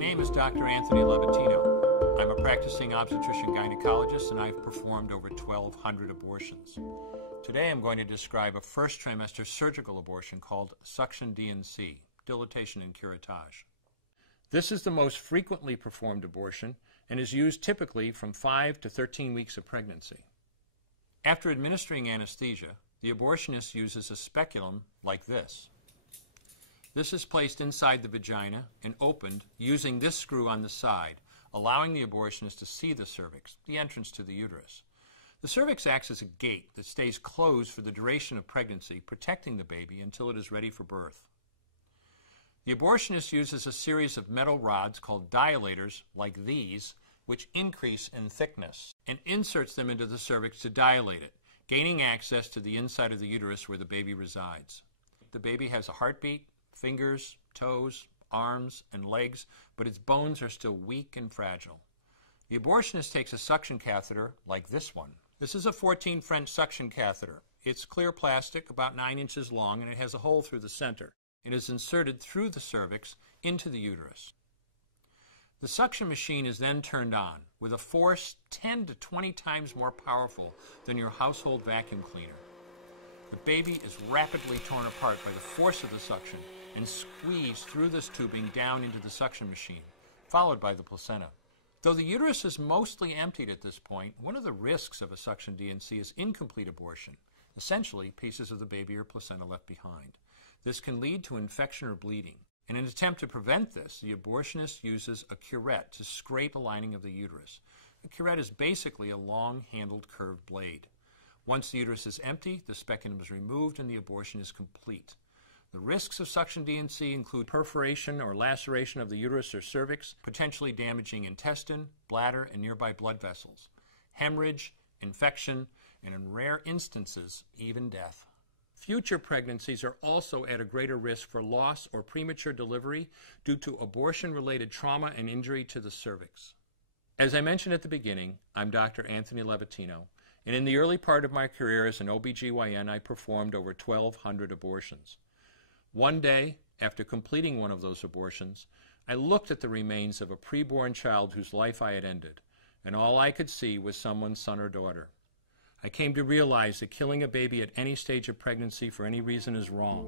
name is Dr. Anthony Levatino. I'm a practicing obstetrician-gynecologist, and I've performed over 1,200 abortions. Today I'm going to describe a first trimester surgical abortion called suction D&C, dilatation and curettage. This is the most frequently performed abortion and is used typically from 5 to 13 weeks of pregnancy. After administering anesthesia, the abortionist uses a speculum like this. This is placed inside the vagina and opened using this screw on the side, allowing the abortionist to see the cervix, the entrance to the uterus. The cervix acts as a gate that stays closed for the duration of pregnancy, protecting the baby until it is ready for birth. The abortionist uses a series of metal rods called dilators, like these, which increase in thickness, and inserts them into the cervix to dilate it, gaining access to the inside of the uterus where the baby resides. The baby has a heartbeat, fingers, toes, arms, and legs, but its bones are still weak and fragile. The abortionist takes a suction catheter like this one. This is a 14 French suction catheter. It's clear plastic, about 9 inches long, and it has a hole through the center. It is inserted through the cervix into the uterus. The suction machine is then turned on with a force 10 to 20 times more powerful than your household vacuum cleaner. The baby is rapidly torn apart by the force of the suction and squeezed through this tubing down into the suction machine, followed by the placenta. Though the uterus is mostly emptied at this point, one of the risks of a suction D&C is incomplete abortion, essentially pieces of the baby or placenta left behind. This can lead to infection or bleeding. In an attempt to prevent this, the abortionist uses a curette to scrape a lining of the uterus. A curette is basically a long-handled curved blade. Once the uterus is empty, the speculum is removed and the abortion is complete. The risks of suction D&C include perforation or laceration of the uterus or cervix, potentially damaging intestine, bladder, and nearby blood vessels, hemorrhage, infection, and in rare instances, even death. Future pregnancies are also at a greater risk for loss or premature delivery due to abortion-related trauma and injury to the cervix. As I mentioned at the beginning, I'm Dr. Anthony Levatino, and in the early part of my career as an OBGYN, I performed over 1,200 abortions. One day, after completing one of those abortions, I looked at the remains of a preborn child whose life I had ended, and all I could see was someone's son or daughter. I came to realize that killing a baby at any stage of pregnancy for any reason is wrong.